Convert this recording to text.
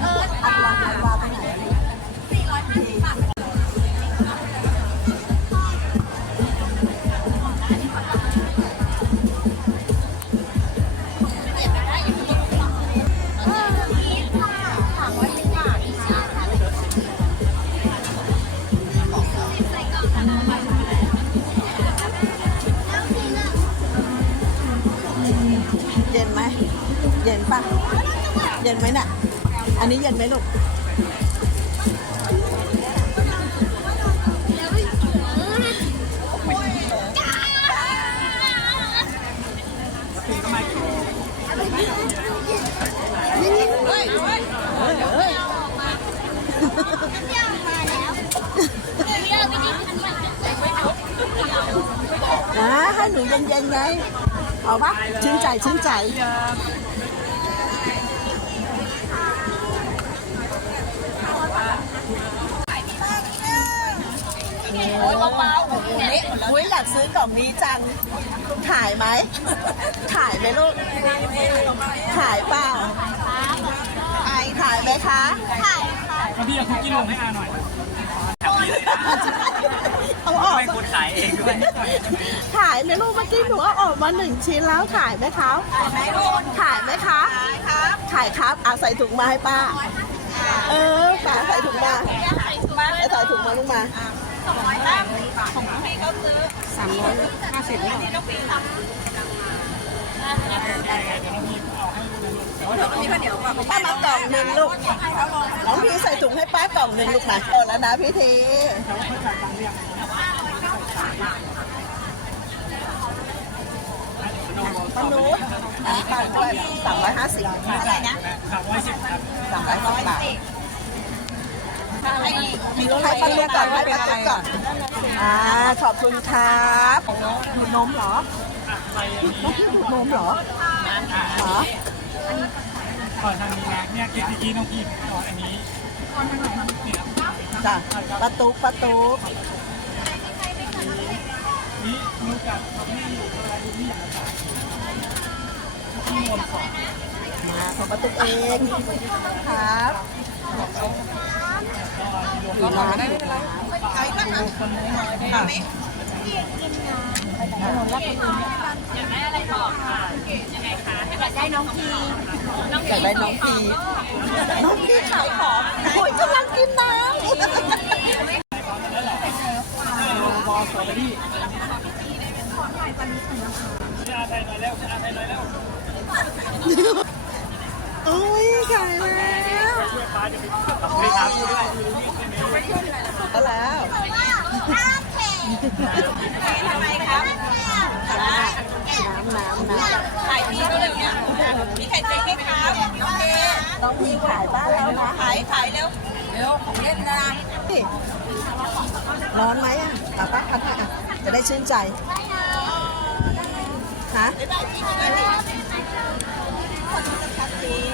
เออจ้าสี่ร้อยห้าสิบบาทเย็นไหม เย็นปะเย็นไหมน่ะ อันนี้เย็นไหมลูกนะให้หนูเย็นๆไงเอาปะชื่นใจชื่นใจากซื้อกล่องนี้จังถ่ายไหมถ่ายไหมลูกถ่ายเปล่าไอถ่ายไหมคะถ่ายค่ะแล้วพี่เอาคุกกี้ลงให้อาหน่อยแถวนี้เลยนะเอาออกไม่คุณขายเองด้วยถ่ายเลยลูกเมื่อกี้หนูเอาออกมาหนึ่งชิ้นแล้วถ่ายไหมคะถ่ายไหมลูกถ่ายไหมคะถ่ายครับถ่ายครับเอาใส่ถุงมาให้ป้า เออป้าใส่ถุงมาใส่ถุงมาใส่ถุงมา ลูกมาสิบป้ามากล่องหนึ่งลูก น้องพีใส่ถุงให้ป้ากล่องหนึ่งลูกนะโดนแล้วนะพี่ทีป้านุชอะป้าด้วยสามร้อยห้าสิบอะไรนะสามร้อยสิบสามร้อยห้าสิบบาท มีรถให้ป้านุชก่อนให้ป้านุชก่อนอ่าขอบคุณครับดูดนมเหรอน้องพี่ดูดนมเหรอเหรอก่อนทางนี้นะเนี่ยเมื่อกี้น้องพี่ก่อนอันนี้จ้ะประตูประตูนี่นูกับเขาไม่อยู่อะไรดูนี่อย่างไรที่งนสองมาของประตูเองครับ อยู่ร้านอยู่ร้านเอาอีกแล้วค่ะอยากได้น้องพีอยากได้น้องพีน้องพีขายของโอ้ยกำลังกินน้ำบอลสตรอเบอรี่ชาไทยหน่อยแล้วชาไทยหน่อยแล้วโอ้ยขายแล้วช่วยป้า ไปไปถามกูด้วยแล้วทำไมครับน้ำน้ำน้ำขายดีก็เลยเนี่ยมีไข่เจ๊ไหมครับน้องเพน้องพีขายบ้านแล้วนะขายขายเร็วเร็วของเล่นนะร้อนไหมอะป้าป้าพัดให้อะจะได้ชื่นใจฮะ